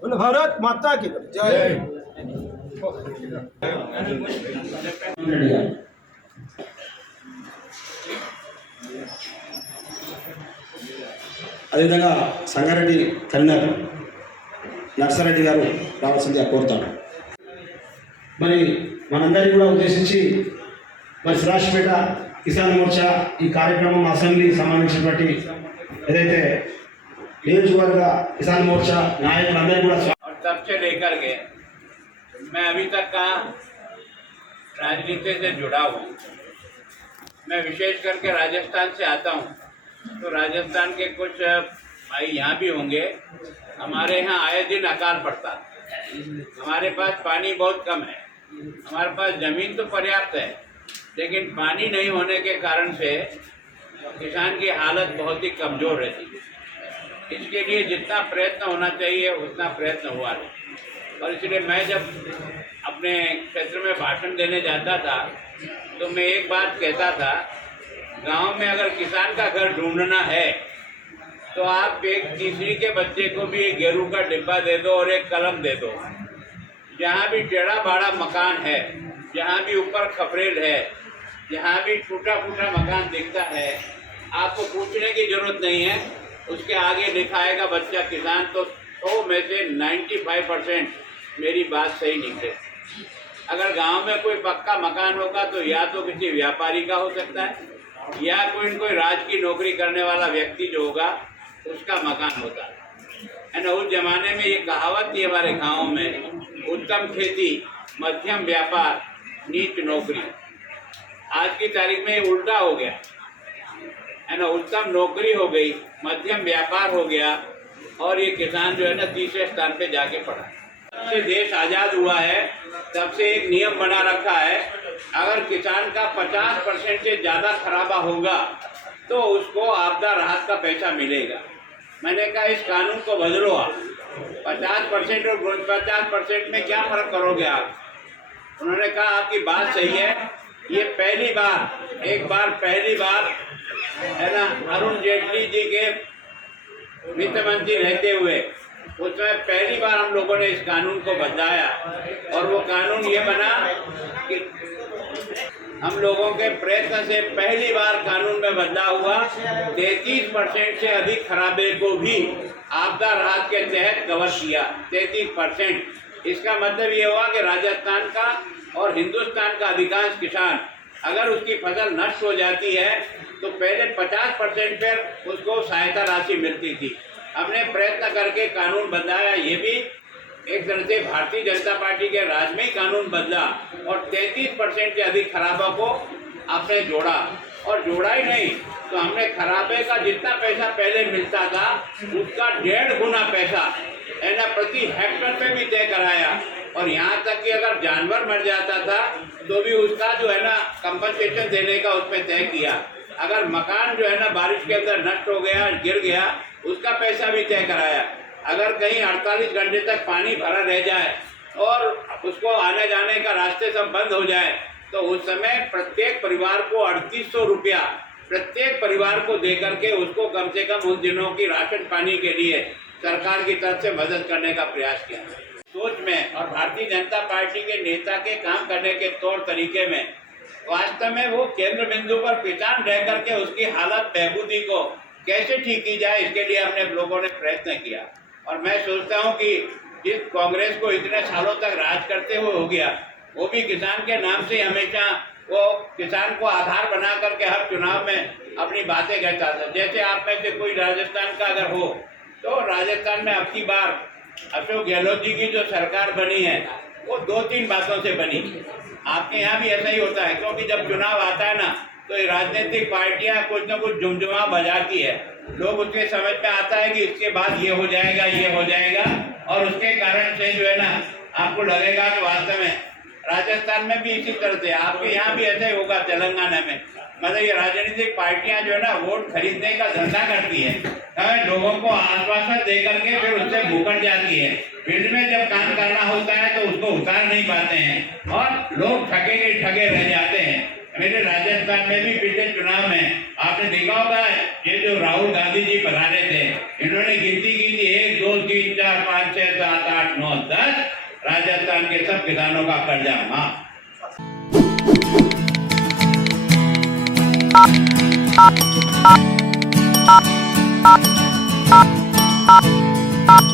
बोलो भारत माता की जय। అదేవిధంగా సంగారెడ్డి కన్వీనర్ నర్సారెడ్డి గారు రావాల్సిందిగా కోరుతాను. మరి మనందరినీ కూడా ఉద్దేశించి మరి సిరాజ్పేట కిసాన్ మోర్చా ఈ కార్యక్రమం అసెంబ్లీ సంబంధించినటువంటి ఏదైతే నియోజకవర్గ కిసాన్ మోర్చా నాయకులందరూ కూడా तब से लेकर के मैं अभी तक का राजनीति से जुड़ा हूँ। मैं विशेष करके राजस्थान से आता हूँ, तो राजस्थान के कुछ भाई यहाँ भी होंगे। हमारे यहाँ आए दिन अकाल पड़ता, हमारे पास पानी बहुत कम है, हमारे पास ज़मीन तो पर्याप्त है, लेकिन पानी नहीं होने के कारण से किसान की हालत बहुत ही कमज़ोर रहती है। इसके लिए जितना प्रयत्न होना चाहिए उतना प्रयत्न हुआ नहीं। और इसलिए मैं जब अपने क्षेत्र में भाषण देने जाता था तो मैं एक बात कहता था, गांव में अगर किसान का घर ढूंढना है तो आप एक तीसरी के बच्चे को भी एक गेरू का डिब्बा दे दो और एक कलम दे दो। जहाँ भी टेढ़ा बाड़ा मकान है, जहाँ भी ऊपर खपरेल है, जहाँ भी टूटा फूटा मकान दिखता है, आपको पूछने की जरूरत नहीं है, उसके आगे लिखाएगा बच्चा किसान। तो 100 में से 95% मेरी बात सही निकले। अगर गांव में कोई पक्का मकान होगा तो या तो किसी व्यापारी का हो सकता है या कोई राज की नौकरी करने वाला व्यक्ति जो होगा उसका मकान होता है ना। उस जमाने में ये कहावत थी हमारे गाँव में, उत्तम खेती मध्यम व्यापार नीच नौकरी। आज की तारीख में ये उल्टा हो गया है ना, उत्तम नौकरी हो गई, मध्यम व्यापार हो गया और ये किसान जो है ना तीसरे स्थान पे जाके पड़ा। जब से देश आज़ाद हुआ है तब से एक नियम बना रखा है, अगर किसान का 50% से ज़्यादा खराबा होगा तो उसको आपदा राहत का पैसा मिलेगा। मैंने कहा इस कानून को बदलो आप, 50% और 50% में क्या फ़र्क करोगे आप। उन्होंने कहा आपकी बात सही है, ये पहली बार है ना अरुण जेटली जी के वित्त मंत्री रहते हुए उसमें पहली बार हम लोगों ने इस कानून को बदलाया और वो कानून ये बना कि हम लोगों के प्रयत्न से पहली बार कानून में बदलाव हुआ। 33% से अधिक खराबे को भी आपदा राहत के तहत कवर किया। 33%। इसका मतलब ये हुआ कि राजस्थान का और हिंदुस्तान का अधिकांश किसान अगर उसकी फसल नष्ट हो जाती है तो पहले 50% पर उसको सहायता राशि मिलती थी। हमने प्रयत्न करके कानून बदलाया, ये भी एक तरह से भारतीय जनता पार्टी के राज में ही कानून बदला और 33% से अधिक खराबा को आपने जोड़ा। और जोड़ा ही नहीं तो हमने खराबे का जितना पैसा पहले मिलता था उसका 1.5 गुना पैसा है ना प्रति हेक्टर पे भी तय कराया। और यहाँ तक कि अगर जानवर मर जाता था तो भी उसका जो है ना कंपनसेशन देने का उसमें तय किया। अगर मकान जो है ना बारिश के अंदर नष्ट हो गया, गिर गया, उसका पैसा भी तय कराया। अगर कहीं 48 घंटे तक पानी भरा रह जाए और उसको आने जाने का रास्ते सब बंद हो जाए तो उस समय प्रत्येक परिवार को 3800 रुपया प्रत्येक परिवार को दे करके उसको कम से कम उस दिनों की राशन पानी के लिए सरकार की तरफ से मदद करने का प्रयास किया। सोच में और भारतीय जनता पार्टी के नेता के काम करने के तौर तरीके में वास्तव में वो केंद्र बिंदु पर किसान रह करके उसकी हालत बहबूदी को कैसे ठीक की जाए, इसके लिए हमने लोगों ने प्रयत्न किया। और मैं सोचता हूँ कि जिस कांग्रेस को इतने सालों तक राज करते हुए हो गया, वो भी किसान के नाम से हमेशा वो किसान को आधार बना करके हर चुनाव में अपनी बातें कहता था। जैसे आप में से कोई राजस्थान का अगर हो तो राजस्थान में अब की बार अशोक गहलोत जी की जो सरकार बनी है वो 2-3 बातों से बनी। आपके यहाँ भी ऐसा ही होता है, क्योंकि जब चुनाव आता है ना तो ये राजनीतिक पार्टियां कुछ न कुछ झुमझुमा बजाती है, लोग उसके समझ में आता है कि इसके बाद ये हो जाएगा और उसके कारण से जो है ना आपको लगेगा कि वास्तव में राजस्थान में भी इसी तरह से, आपके यहाँ भी ऐसा ही होगा, तेलंगाना में मतलब ये राजनीतिक पार्टियां जो है ना वोट खरीदने का धंधा करती है, लोगों को आश्वासन दे करके फिर उससे मुकर जाती है। फील्ड में जब काम करना होता है तो उसको उतार नहीं पाते हैं और लोग ठगे के ठगे रह जाते हैं। मेरे राजस्थान में भी पिछले चुनाव में आपने देखा होगा, ये जो राहुल गांधी जी पधारे थे, इन्होंने गिनती की थी 1 2 3 4 5 6 7 8 9 10 राजस्थान के सब किसानों का कर्जा माफ।